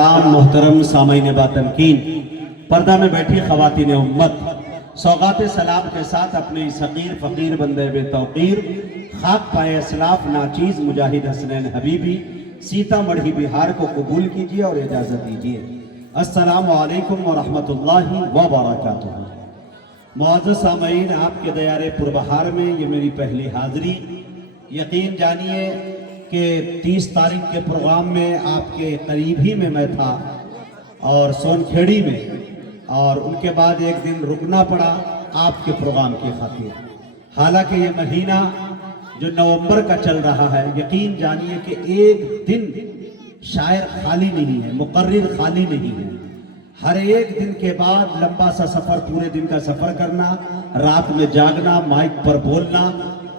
السلام محترم سامعین باتنکین، پردہ میں بیٹھی خواتین امت، سوغات سلام کے ساتھ اپنے اس حقیر فقیر بندے بے توقیر خاک پائے اسلاف ناچیز مجاہد حسنین حبیبی سیتا مڑھی بہار کو قبول کیجئے اور اجازت دیجئے۔ السلام علیکم ورحمت اللہ وبرکاتہ۔ معزز سامعین، آپ کے دیار پربہار میں یہ میری پہلی حاضری۔ یقین جانیے کہ 30 تاریخ کے پروگرام میں آپ کے قریب ہی میں تھا اور سون کھیڑی میں، اور ان کے بعد ایک دن رکنا پڑا آپ کے پروگرام کی خاطر۔ حالانکہ یہ مہینہ جو نومبر کا چل رہا ہے، یقین جانیے کہ ایک دن شاعر خالی نہیں ہے، مقرر خالی نہیں ہے۔ ہر ایک دن کے بعد لمبا سا سفر، پورے دن کا سفر کرنا، رات میں جاگنا، مائک پر بولنا،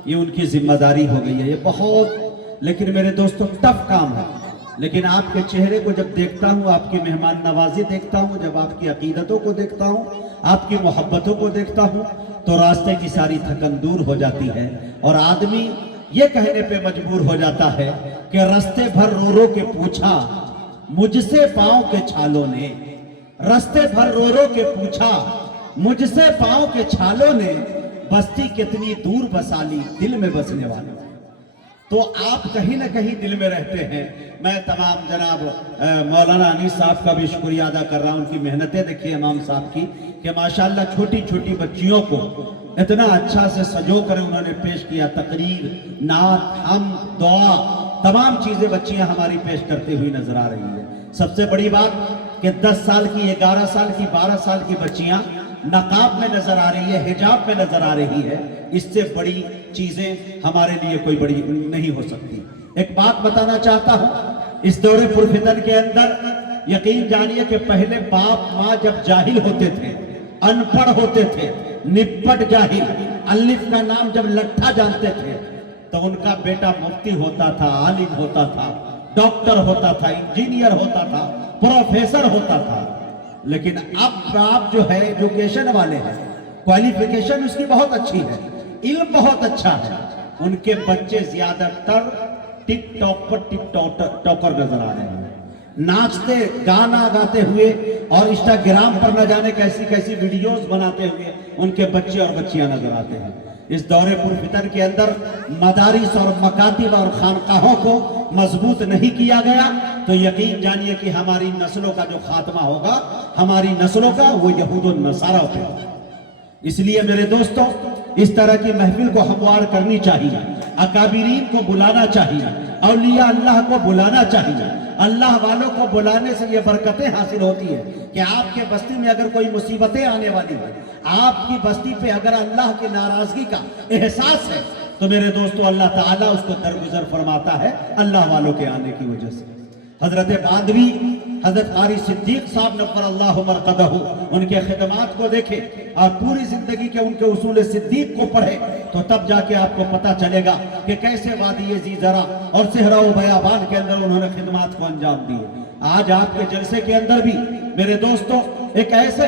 یہ ان کی ذمہ داری ہو گئی ہے۔ یہ بہت لیکن میرے دوستوں ٹف کام ہے، لیکن آپ کے چہرے کو جب دیکھتا ہوں، آپ کی مہمان نوازی دیکھتا ہوں، جب آپ کی عقیدتوں کو دیکھتا ہوں، آپ کی محبتوں کو دیکھتا ہوں، تو راستے کی ساری تھکن دور ہو جاتی ہے، اور آدمی یہ کہنے پہ مجبور ہو جاتا ہے کہ راستے بھر رو رو کے پوچھا مجھ سے پاؤں کے چھالوں نے، راستے بھر رو رو کے پوچھا مجھ سے پاؤں کے چھالوں نے، بستی کتنی دور بسا لی دل میں بسنے والوں۔ تو آپ کہیں نہ کہیں دل میں رہتے ہیں۔ میں تمام جناب مولانا انیس صاحب کا بھی شکریہ ادا کر رہا ہوں، ان کی محنتیں دیکھیے امام صاحب کی، کہ ماشاءاللہ چھوٹی چھوٹی بچیوں کو اتنا اچھا سے سجو کر انہوں نے پیش کیا۔ تقریر، نعت، حمد، دعا، تمام چیزیں بچیاں ہماری پیش کرتے ہوئی نظر آ رہی ہیں۔ سب سے بڑی بات کہ 10 سال کی، 11 سال کی، 12 سال کی بچیاں نقاب میں نظر آ رہی ہے، حجاب میں نظر آ رہی ہے۔ اس سے بڑی چیزیں ہمارے لیے کوئی بڑی نہیں ہو سکتی۔ ایک بات بتانا چاہتا ہوں، اس دور پرفتن کے اندر یقین جانیے کہ پہلے باپ ماں جب جاہل ہوتے تھے، ان پڑھ ہوتے تھے، نپٹ جاہل، الف کا نام جب لٹھا جانتے تھے، تو ان کا بیٹا مفتی ہوتا تھا، عالم ہوتا تھا، ڈاکٹر ہوتا تھا، انجینئر ہوتا تھا، پروفیسر ہوتا تھا۔ لیکن اب آپ جو ہے ایجوکیشن والے ہیں، کوالیفیکیشن اس کی بہت اچھی ہے، علم بہت اچھا ہے، ان کے بچے زیادہ تر ٹک ٹاک پر ٹک ٹاکر نظر آ رہے ہیں، ناچتے گانا گاتے ہوئے اور انسٹاگرام پر نہ جانے کیسی کیسی ویڈیوز بناتے ہوئے ان کے بچے اور بچیاں نظر آتے ہیں۔ اس دور پرفتن کے اندر مدارس اور مکاتب اور خانقاہوں کو مضبوط نہیں کیا گیا تو یقین جانیے کہ ہماری نسلوں کا جو خاتمہ ہوگا، ہماری نسلوں کا، وہ یہود و نصارہ پہ ہوگا۔ اس لیے میرے دوستوں، اس طرح کی محفل کو ہموار کرنی چاہیے، اکابرین کو بلانا چاہیے، اولیاء اللہ کو بلانا چاہیے۔ اللہ والوں کو بلانے سے یہ برکتیں حاصل ہوتی ہیں کہ آپ کے بستی میں اگر کوئی مصیبتیں آنے والی ہیں، آپ کی بستی پہ اگر اللہ کی ناراضگی کا احساس ہے، تو میرے دوستو اللہ تعالیٰ اس کو درگزر فرماتا ہے اللہ والوں کے آنے کی وجہ سے۔ حضرت باندوی، حضرت قاری صدیق صاحب نور اللہ مرقدہ، ان کے خدمات کو دیکھیں اور پوری زندگی کے ان کے اصول صدیق کو پڑھیں، تو تب جا کے آپ کو پتہ چلے گا کہ کیسے وادی زیزرہ اور صحرا و بیابان کے اندر انہوں نے خدمات کو انجام دیے۔ آج آپ کے جلسے کے اندر بھی میرے دوستوں ایک ایسے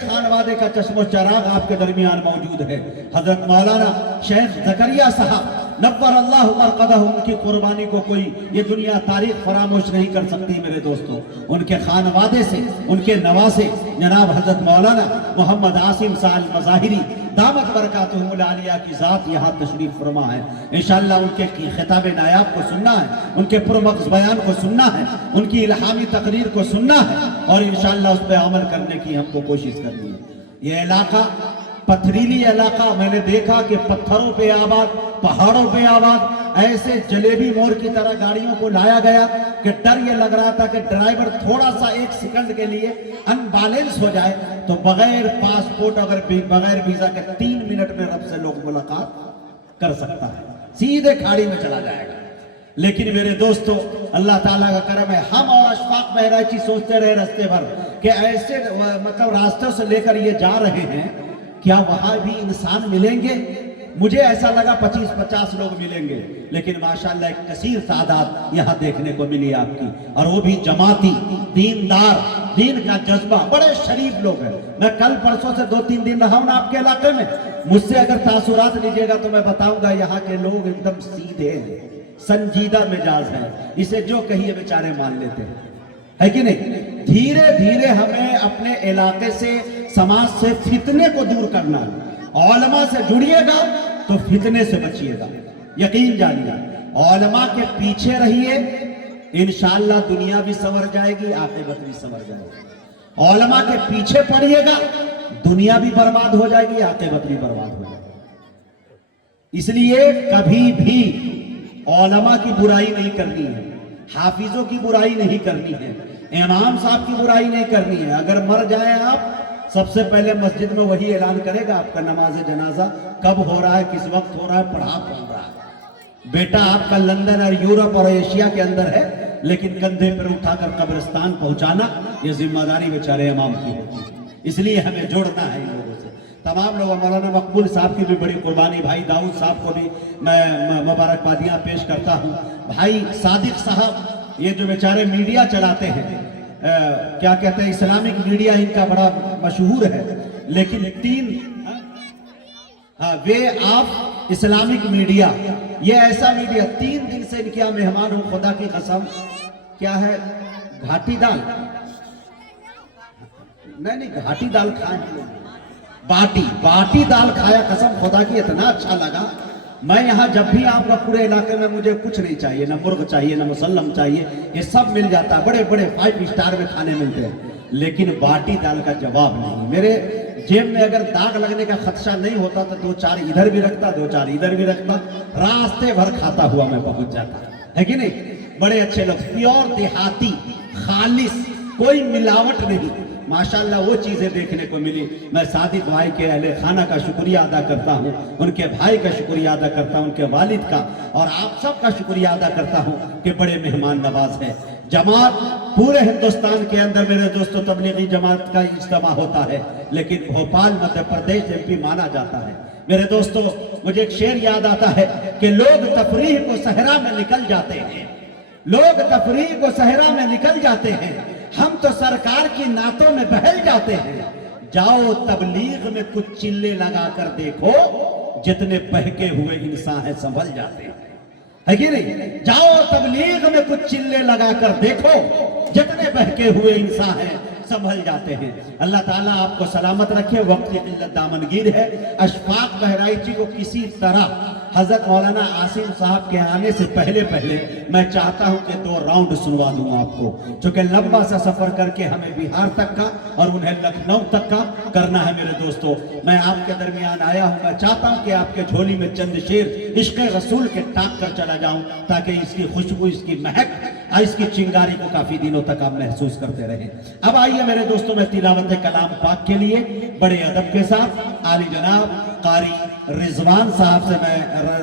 خانوادے کا چشم و چراغ آپ کے درمیان موجود ہے۔ حضرت مولانا شیخ زکریا صاحب نور اللہ مرقدہ، ان کی قربانی کو کوئی یہ دنیا تاریخ فراموش نہیں کر سکتی میرے دوستوں۔ ان کے خانوادے سے، ان کے نواسے جناب حضرت مولانا محمد عاصم صاحب مظاہری دامت برکاتہم العالیہ کی ذات یہاں تشریف فرما ہے۔ انشاءاللہ ان کے خطاب نایاب کو سننا ہے، ان کے پرمغز بیان کو سننا ہے، ان کی الہامی تقریر کو سننا ہے، اور انشاءاللہ اس پہ عمل کرنے کی ہم کو کوشش کرنی ہے۔ یہ علاقہ پتھریلی علاقہ، میں نے دیکھا کہ پتھروں پہ آباد، پہاڑوں پہ آباد، ایسے جلیبی مور کی طرح گاڑیوں کو لایا گیا کہ ڈر یہ لگ رہا تھا کہ ڈرائیور تھوڑا سا ایک سیکنڈ کے لیے انبیلنس ہو جائے تو بغیر پاسپورٹ، اگر بغیر ویزا کے 3 منٹ میں رب سے لوگ ملاقات کر سکتا ہے، سیدھے کھاڑی میں چلا جائے گا۔ لیکن میرے دوستو اللہ تعالیٰ کا کرم ہے، ہم اور اشفاق بہرائچی سوچتے رہے راستے بھر کہ ایسے مطلب راستوں سے لے کر یہ جا رہے ہیں، کیا وہاں بھی انسان ملیں گے؟ مجھے ایسا لگا 25-50 لوگ ملیں گے، لیکن ماشاءاللہ ایک کثیر تعداد یہاں دیکھنے کو ملی آپ کی، اور وہ بھی جماعتی، دیندار، دین کا جذبہ، بڑے شریف لوگ ہیں۔ میں کل پرسوں سے 2-3 دن رہا ہوں نا آپ کے علاقے میں، مجھ سے اگر تاثرات لیجئے گا تو میں بتاؤں گا یہاں کے لوگ ایک دم سیدھے ہیں، संजीदा मिजाज है, इसे जो कहिए बेचारे मान लेते हैं, है कि नहीं। धीरे धीरे हमें अपने इलाके से, समाज से फितने को दूर करना है। औलमा से जुड़िएगा तो फितने से बचिएगा, यकीन जानिए। औलमा के पीछे रहिए, इंशाअल्लाह दुनिया भी संवर जाएगी, आखिरत भी संवर जाएगी। औलमा के पीछे पड़िएगा, दुनिया भी बर्बाद हो जाएगी, आखिरत भी बर्बाद हो जाएगी। इसलिए कभी भी औलमा की बुराई नहीं करनी है, हाफिजों की बुराई नहीं करनी है, इमाम साहब की बुराई नहीं करनी है। अगर मर जाए आप, सबसे पहले मस्जिद में वही ऐलान करेगा आपका नमाज जनाजा कब हो रहा है, किस वक्त हो रहा है, पढ़ा कौन रहा है। बेटा आपका लंदन और यूरोप और एशिया के अंदर है, लेकिन कंधे पर उठाकर कब्रिस्तान पहुंचाना ये जिम्मेदारी बेचारे इमाम की होती है। इसलिए हमें जोड़ना है इन लोगों से। तमाम लोग, मौलाना मकबूल साहब की भी बड़ी कुर्बानी, भाई दाऊद साहब को भी मैं मुबारकबादियाँ पेश करता हूँ। भाई सादिक साहब, ये जो बेचारे मीडिया चलाते हैं, क्या कहते हैं, इस्लामिक मीडिया इनका बड़ा मशहूर है, लेकिन वे ऑफ इस्लामिक मीडिया, ये ऐसा मीडिया, 3 दिन से इनके यहाँ मेहमान हूँ, खुदा की कसम। क्या है, घाटी दाल नहीं, घाटी दाल खाए, बाटी दाल खाया, कसम खुदा की, इतना अच्छा लगा। मैं यहाँ जब भी आऊँगा पूरे इलाके में मुझे कुछ नहीं चाहिए, ना मुर्ग चाहिए, ना मुसल्लम चाहिए, ये सब मिल जाता है, बड़े बड़े 5 स्टार में खाने मिलते हैं, लेकिन बाटी दाल का जवाब नहीं। मेरे जेब में अगर दाग लगने का खदशा नहीं होता तो 2-4 इधर भी रखता, 2-4 इधर भी रखता, रास्ते भर खाता हुआ मैं पहुंच जाता, है कि नहीं। बड़े अच्छे लोग, प्योर देहाती, खालिस, कोई मिलावट नहीं, माशाल्लाह वो चीजें देखने को मिली। मैं सादिक भाई के अहले खाना का शुक्रिया अदा करता हूँ, उनके भाई का शुक्रिया अदा करता हूँ, उनके वालिद का, और आप सब का शुक्रिया अदा करता हूँ कि बड़े मेहमान नवाज है। जमात पूरे हिंदुस्तान के अंदर मेरे दोस्तों तबलीगी जमात का इज्तिमा होता है, लेकिन भोपाल मध्य प्रदेश एमपी माना जाता है। मेरे दोस्तों, मुझे एक शेर याद आता है कि लोग तफरीह को सहरा में निकल जाते हैं, लोग तफरीह को सहरा में निकल जाते हैं, हम तो सरकार की नातों में बहल जाते हैं। जाओ तबलीग में कुछ चिल्ले लगा कर देखो, जितने बहके हुए इंसान है संभल जाते हैं, है कि नहीं। जाओ तबलीग में कुछ चिल्ले लगा कर देखो, जितने बहके हुए इंसान है संभल जाते हैं। अल्लाह ताला आपको सलामत रखे। वक्त की किल्लत दामनगीर है। अशफाक बहराइची को किसी तरह हजरत मौलाना आसिम साहब के आने से पहले मैं चाहता हूं कि 2 राउंड सुनवा दूं आपको, क्योंकि लंबा सा सफर करके हमें बिहार तक का और उन्हें लखनऊ तक का करना है। मेरे दोस्तों, मैं आपके दरमियान आया हूं, मैं चाहता हूं कि आपके झोली में चंद शेर इश्क़ रसूल के टाक कर चला जाऊं, ताकि इसकी खुशबू, इसकी महक और इसकी चिंगारी को काफी दिनों तक आप महसूस करते रहें। अब आइए मेरे दोस्तों, मैं तिलावत कलाम पाक के लिए बड़े अदब के साथ आली जनाब कारी रिजवान साहब से, मैं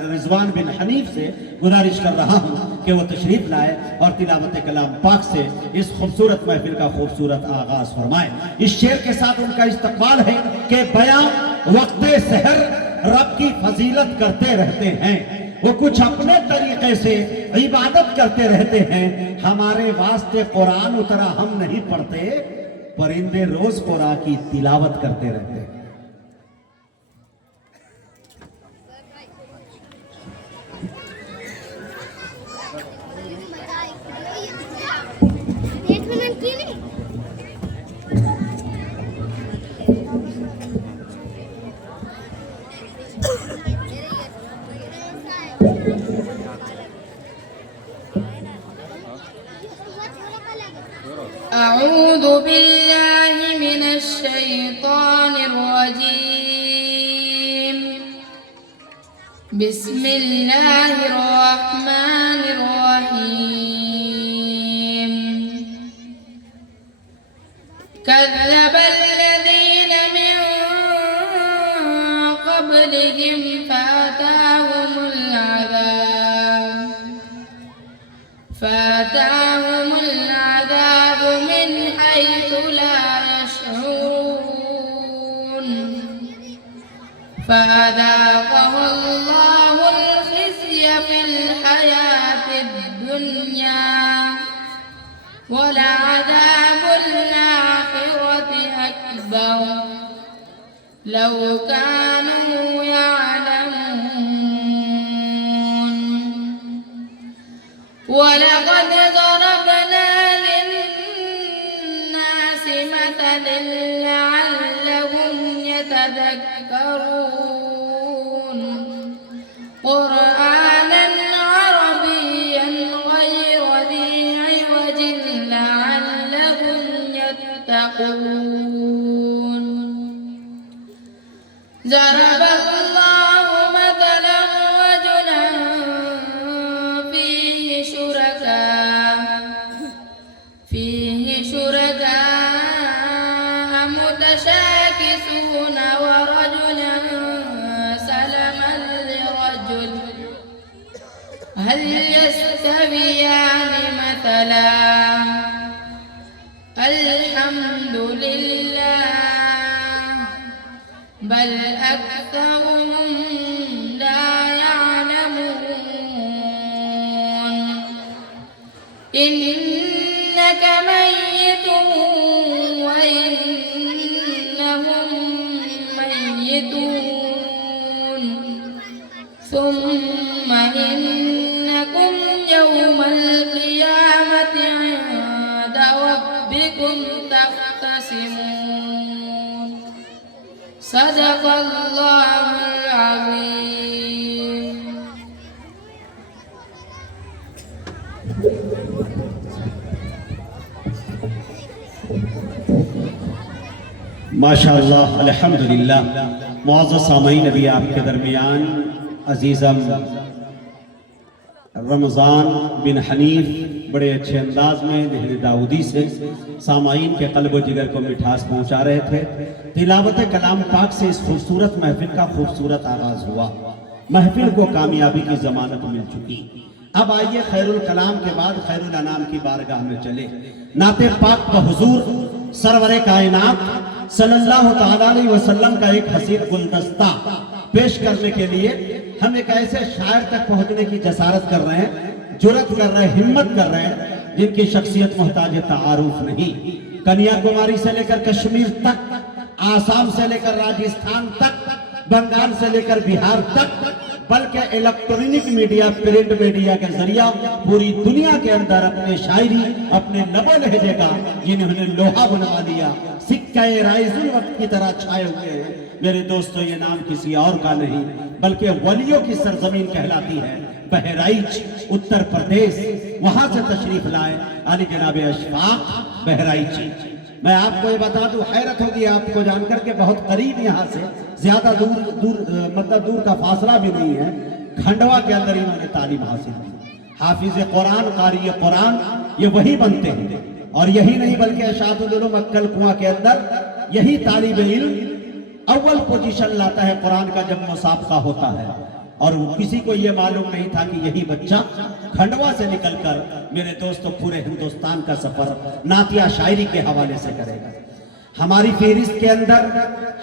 रिजवान बिन हनीफ से गुजारिश कर रहा हूं कि वो तशरीफ लाए और तिलावत कलाम पाक से इस खूबसूरत महफिल का खूबसूरत आगाज फरमाए। इस शेर के साथ उनका इस्तकबाल है कि बयां वक्ते सहर रब की फजीलत करते रहते हैं, वो कुछ अपने तरीके से इबादत करते रहते हैं। हमारे वास्ते कुरान उतरा, हम नहीं पढ़ते, परिंदे रोज कुरान की तिलावत करते रहते हैं। أعوذ بالله من الشيطان الرجيم. بسم الله الرحمن الرحيم. كذب الذين من قبلهم فأتاهم العذاب من حيث لا يشعرون. فأذاقهم الله الخزي في الحياة الدنيا ولعذاب الآخرة أكبر لو كانوا يعلمون. يذكرون قرآنا عربيا غير ذي عوج لعلهم يتقون ضرب الله مثلا رجلا فيه شركاء متشاكسون ورجلا سلما لرجل هل يستويان مثلا الحمد لله بل أكثرهم لا يعلمون إنك ميت وإنهم ميتون ثم إنكم يوم القيامة عند ربكم تختصمون صدق الله العظيم. माशाअल्लाह अल्हम्दुलिल्लाह। मुअज़्ज़ज़ सामईन, अभी आपके दरमियान अजीज़म रमज़ान बिन हनीफ बड़े अच्छे अंदाज में लहर दाऊदी से सामाईन के क़ल्ब व जिगर को मिठास पहुँचा रहे थे। तिलावत कलाम पाक से इस खूबसूरत महफिल का खूबसूरत आगाज़ हुआ। महफिल को कामयाबी की ज़मानत मिल चुकी। अब आइए खैरुल कलाम के बाद खैरुल अनाम की बारगाह में चले। नाते पाक का हुजूर सरवरे कायनात सल्लल्लाहु तआला अलैहि वसल्लम का एक हसीन गुलदस्ता पेश करने के लिए हम एक ऐसे शायर तक पहुंचने की जसारत कर रहे हैं, जुर्रत कर रहे हैं, हिम्मत कर रहे हैं, जिनकी शख्सियत मोहताज तारुफ नहीं। कन्याकुमारी से लेकर कश्मीर तक, आसाम से लेकर राजस्थान तक, बंगाल से लेकर बिहार तक, बल्कि इलेक्ट्रॉनिक मीडिया, प्रिंट मीडिया के जरिया पूरी दुनिया के अंदर अपने शायरी, अपने लबो लहजे का जिन्होंने लोहा बनवा लिया, सिक्के राइजुल वक्त की तरह छाए हुए हैं। मेरे दोस्तों, ये नाम किसी और का नहीं बल्कि वलियों की सरजमीन कहलाती है बहराइच, उत्तर प्रदेश। वहां से तशरीफ लाए अली जनाब अशफाक बहराइची। मैं आपको ये बता दूं, हैरत होगी आपको जानकर के, बहुत करीब यहाँ से, ज्यादा दूर का फासला भी नहीं है। खंडवा के अंदर इन्होंने तालीम हासिल की। हाफिज कुरान, कारी कुरान, ये वही बनते हैं। और यही नहीं बल्कि अशातुल उलूम अक्कल कुआं के अंदर यही तालिब इल्म अव्वल पोजीशन लाता है कुरान का जब मुसाबका होता है। और किसी को यह मालूम नहीं था कि यही बच्चा खंडवा से निकलकर मेरे दोस्तों पूरे हिंदुस्तान का सफर नातिया शायरी के हवाले से करेगा। हमारी फहरिस्त के अंदर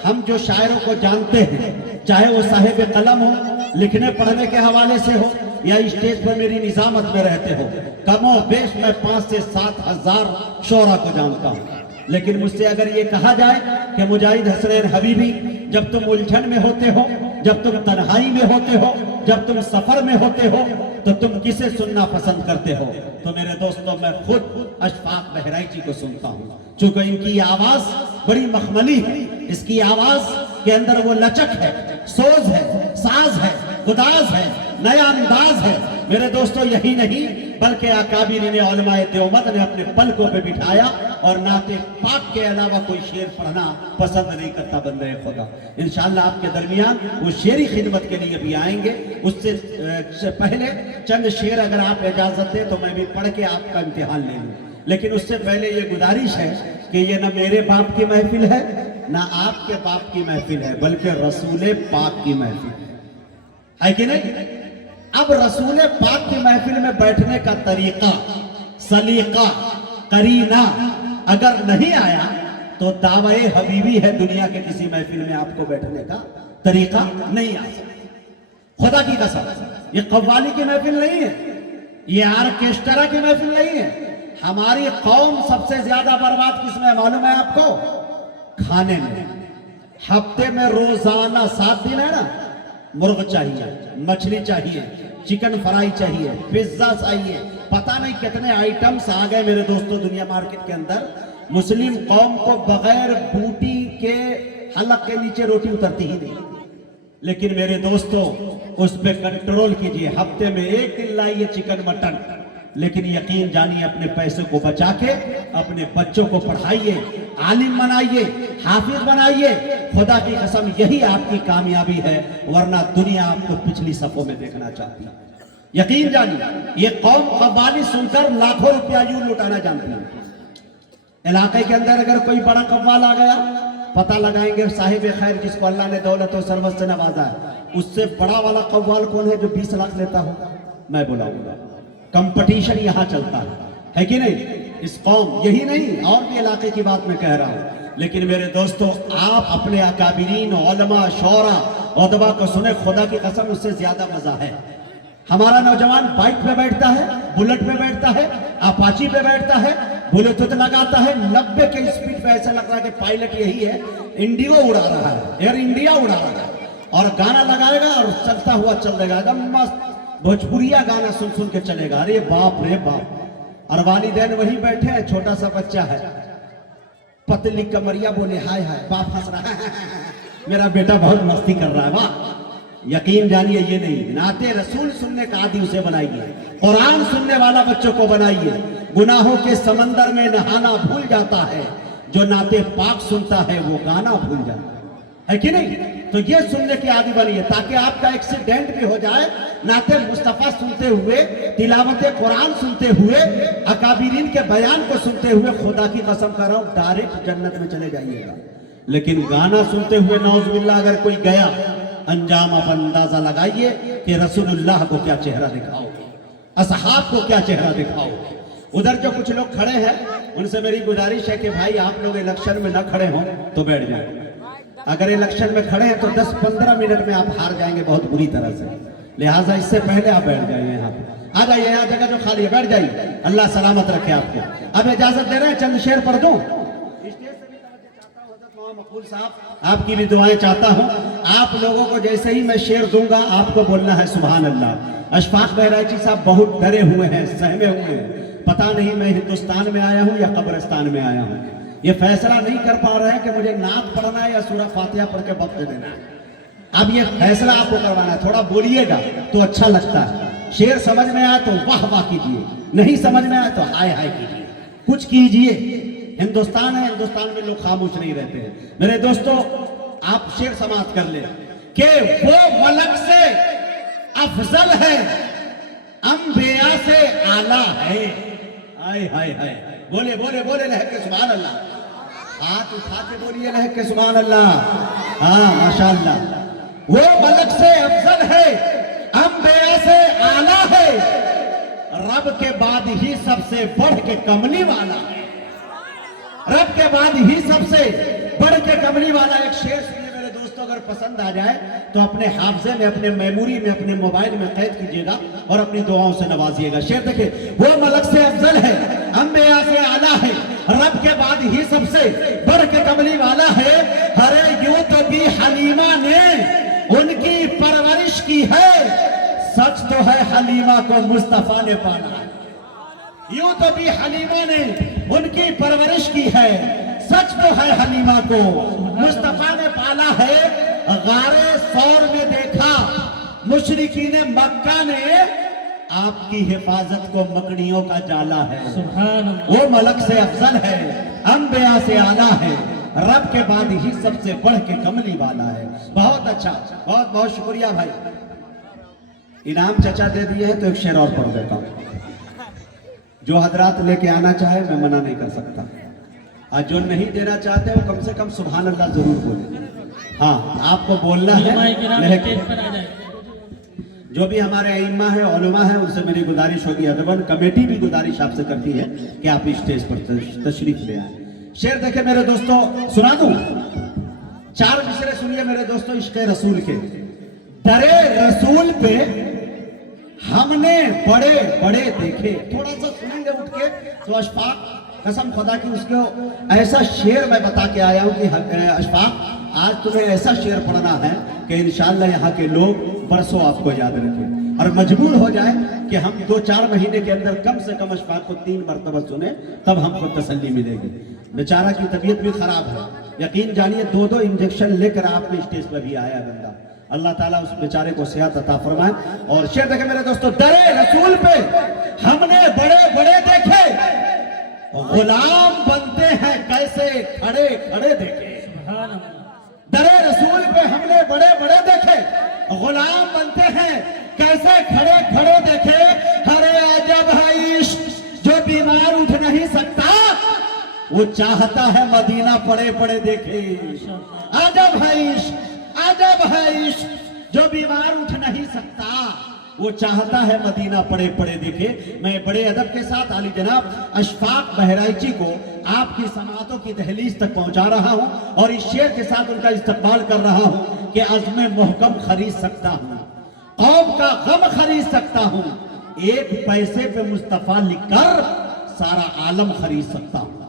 हम जो शायरों को जानते हैं, चाहे वो साहिब कलम हो, लिखने पढ़ने के हवाले से हो, या स्टेज पर मेरी निजामत में रहते हो, कमो बेश मैं 5 से 7 हजार शोरा को जानता हूँ। लेकिन मुझसे अगर ये कहा जाए कि मुजाहिद हसनैन हबीबी, जब तुम उलझन में होते हो, जब तुम तन्हाई में होते हो, जब तुम सफर में होते हो, तो तुम किसे सुनना पसंद करते हो? तो मेरे दोस्तों, मैं खुद अशफाक बहराइची को सुनता हूँ। चूंकि इनकी आवाज बड़ी मखमली है, इसकी आवाज के अंदर वो लचक है, सोज है, साज है, गुदाज है, नया अंदाज है। मेरे दोस्तों, यही नहीं बल्कि अकाबिरीन उलमाए देवबंद ने अपने पलकों पे बिठाया और नाते पाक के अलावा कोई शेर पढ़ना पसंद नहीं करता बंदे खुदा। इंशाअल्लाह आपके दरमियान वो शेरी खिदमत के लिए भी आएंगे। उससे पहले चंद शेर अगर आप इजाजत दें तो मैं भी पढ़ के आपका इम्तिहान ले लूँ। लेकिन उससे पहले ये गुजारिश है कि ये न मेरे बाप की महफिल है, ना आपके बाप की महफिल है, बल्कि रसूल पाक की महफिल है कि नहीं? अब रसूल पाक की महफिल में बैठने का तरीका, सलीका, करीना अगर नहीं आया तो दावे हबीबी है, दुनिया के किसी महफिल में आपको बैठने का तरीका नहीं आ सकता। खुदा की कसम, ये कव्वाली की महफिल नहीं है, ये आर्केस्ट्रा की महफिल नहीं है। हमारी कौम सबसे ज्यादा बर्बाद किसमें मालूम है आपको? खाने में। हफ्ते में रोजाना 7 दिन है ना, मुर्ग चाहिए, मछली चाहिए, चिकन फ्राई चाहिए, पिज्जा चाहिए, पता नहीं कितने आइटम्स आ गए मेरे दोस्तों दुनिया मार्केट के अंदर। मुस्लिम कौम को बगैर बूटी के हलक के नीचे रोटी उतरती ही नहीं। लेकिन मेरे दोस्तों, उस पे कंट्रोल कीजिए। हफ्ते में एक दिन लाइए चिकन मटन, लेकिन यकीन जानिए अपने पैसे को बचा के अपने बच्चों को पढ़ाइए, आलिम बनाइए, हाफिज बनाइए। खुदा की कसम यही आपकी कामयाबी है, वरना दुनिया आपको पिछली सफों में देखना चाहती है। यकीन जानिए, ये कौम कव्वाली सुनकर लाखों रुपया यूं लुटाना जानती है। इलाके के अंदर अगर कोई बड़ा कव्वाल आ गया, पता लगाएंगे साहिब खैर जिसको अल्लाह ने दौलत और सरवत से नवाजा है, उससे बड़ा वाला कव्वाल कौन है जो 20 लाख लेता हो, मैं बुलाऊंगा। कंपटीशन यहाँ चलता है कि नहीं? इस कौम, यही नहीं और भी इलाके की बात मैं कह रहा हूँ। लेकिन मेरे दोस्तों, आप अपने अकाबिरीन, उलमा, शौरा, उदबा को सुने, खुदा की कसम उससे ज्यादा मजा है। हमारा नौजवान बाइक पे बैठता है, बुलेट पे बैठता है, अपाची पे बैठता है, ब्लूटूथ लगाता है, 90 के स्पीड पे ऐसा लग रहा है कि पायलट यही है, इंडिगो उड़ा रहा है, एयर इंडिया उड़ा रहा है, और गाना लगाएगा और चलता हुआ चल देगा, एकदम मस्त भोजपुरिया गाना सुन सुन के चलेगा। अरे बाप रे बाप। और वालिदैन वहीं बैठे हैं, छोटा सा बच्चा है, पतली कमरिया, बोले हाय हाय, बाप हंस रहा है मेरा बेटा बहुत मस्ती कर रहा है। वाह! यकीन जानिए ये नहीं, नाते रसूल सुनने का आदि उसे बनाइए, कुरान सुनने वाला बच्चों को बनाइए। गुनाहों के समंदर में नहाना भूल जाता है, जो नाते पाक सुनता है वो गाना भूल जाता है कि नहीं? तो ये सुनने की आदि बनिए, ताकि आपका एक्सीडेंट भी हो जाए, नाते मुस्तफा सुनते हुए, तिलावत कुरान सुनते हुए, अकाबिरीन के बयान को सुनते हुए, खुदा की कसम कर रहा हूं डायरेक्ट जन्नत में चले जाइएगा। लेकिन गाना सुनते हुए नौजुबिल्लाह अगर कोई गया, अंजाम आप अंदाजा लगाइए कि रसूलुल्लाह को क्या चेहरा दिखाओगे, असहाब को क्या चेहरा दिखाओगे। उधर जो कुछ लोग खड़े हैं, उनसे मेरी गुजारिश है कि भाई आप लोग इलेक्शन में न खड़े हों तो बैठ जाएं। अगर इलेक्शन में खड़े हैं तो 10-15 मिनट में आप हार जाएंगे बहुत बुरी तरह से, लिहाजा इससे पहले आप बैठ जाइए। यहाँ पे आ जाइए, यहाँ जगह जो खाली है बैठ जाइए, अल्लाह सलामत रखे आपको। अब इजाजत दे रहे हैं, चंद शेर पढ़ दूं। मकबूल साहब, आपकी भी दुआएं चाहता हूं। आप लोगों को जैसे ही मैं शेर दूंगा, आपको बोलना है सुभान अल्लाह। अशफाक बहराइची साहब बहुत डरे हुए हैं, सहमे हुए हैं, पता नहीं मैं हिंदुस्तान में आया हूं या कब्रिस्तान में आया हूं। ये फैसला नहीं कर पा रहे हैं कि मुझे नात पढ़ना है या सूरह फातिहा पढ़ के वक्त देना है। अब ये फैसला आपको करवाना है, थोड़ा बोलिएगा तो अच्छा लगता है। शेर समझ में आया तो वाह वाह कीजिए, नहीं समझ में आया तो हाय हाय कीजिए, कुछ कीजिए। हिंदुस्तान है, हिंदुस्तान में लोग खामोश नहीं रहते हैं। मेरे दोस्तों, आप शेर समाप्त कर ले कि वो मलक से अफजल है, अंबिया से आला है। हाय हाय हाय, बोले बोले बोले लहक के सुभान अल्लाह, हाथ उठा के बोलिए लहक के सुभान अल्लाह। हाँ माशाअल्लाह, वो मलक से अफजल है, अंबिया से आला है, रब के बाद ही सबसे बढ़ के कमली वाला है। रब के बाद ही सबसे बढ़ के कमली वाला। एक शेर सुनिए मेरे दोस्तों, अगर पसंद आ जाए तो अपने हाफजे में, अपने मेमोरी में, अपने मोबाइल में कैद कीजिएगा और अपनी दुआओं से नवाजिएगा। शेर देखिए, वो मलक से अफजल है, अंबिया से आला है, रब के बाद ही सबसे बढ़ के कमली वाला है। अरे यूं तो भी हलीमा ने उनकी परवरिश की है, सच तो है हलीमा को मुस्तफा ने पाला है। यूं तो भी हलीमा ने उनकी परवरिश की है, सच तो है हलीमा को मुस्तफा ने पाला है। गारे सौर में देखा मुशरिकीन मक्का ने, आपकी हिफाजत को मकड़ियों का जाला है। वो मलक से अफजल है, अंबिया से आला है, रब के बाद ही सबसे बढ़ के कमली वाला है। बहुत अच्छा, बहुत बहुत शुक्रिया भाई। इनाम चचा दे दिए हैं तो एक शेर और पढ़ देता हूं। जो हजरात लेके आना चाहे मैं मना नहीं कर सकता, और जो नहीं देना चाहते वो कम से कम सुभान अल्लाह जरूर बोले। हाँ, आपको बोलना है। जो भी हमारे अइम्मा है, उलमा है, उनसे मेरी गुजारिश होगी, अदबन कमेटी भी गुजारिश आपसे करती है कि आप स्टेज पर तशरीफ ले आए। शेर देखे मेरे दोस्तों, सुना दूं? 4 मिसरे सुनिए मेरे दोस्तों, इश्क़े रसूल के। दरे रसूल पे हमने बड़े बड़े देखे। थोड़ा सा सुनेंगे उठ के तो अशफाक, कसम खुदा की, उसको ऐसा शेर मैं बता के आया हूं कि अशफाक आज तुम्हें ऐसा शेर पढ़ना है कि इंशाअल्लाह यहाँ के लोग बरसों आपको याद रखें, और मजबूर हो जाए कि हम 2-4 महीने के अंदर कम से कम अशफाक को 3 मरतबा सुने, तब हमको तसल्ली मिलेगी। बेचारा की तबीयत भी खराब है, यकीन जानिए 2-2 इंजेक्शन लेकर आपके स्टेज पर भी आया बंदा। अल्लाह ताला उस बेचारे को सेहत अता फरमाए। और शेर देखे मेरे दोस्तों, दरे रसूल पे हमने बड़े बड़े देखे, गुलाम बनते हैं कैसे खड़े खड़े देखे। दरे रसूल पे हमने बड़े बड़े देखे, गुलाम बनते हैं कैसे खड़े खड़े देखे। हरे अजब है इश्क जो बीमार उठ नहीं सकता, वो चाहता है मदीना पड़े पड़े देखे। अजब है इश्क, अजब है इश्क जो बीमार उठ नहीं सकता, वो चाहता है मदीना पड़े पड़े देखे। मैं बड़े अदब के साथ आली जनाब अशफाक बहराइची को आपकी समातों की दहलीज तक पहुंचा रहा हूं और इस शेर के साथ उनका इस्तकबाल कर रहा हूं कि अज़्म मुहकम खरीद सकता हूं, कौम का गम खरीद सकता हूं, एक पैसे पे मुस्तफा लिखकर सारा आलम खरीद सकता हूं।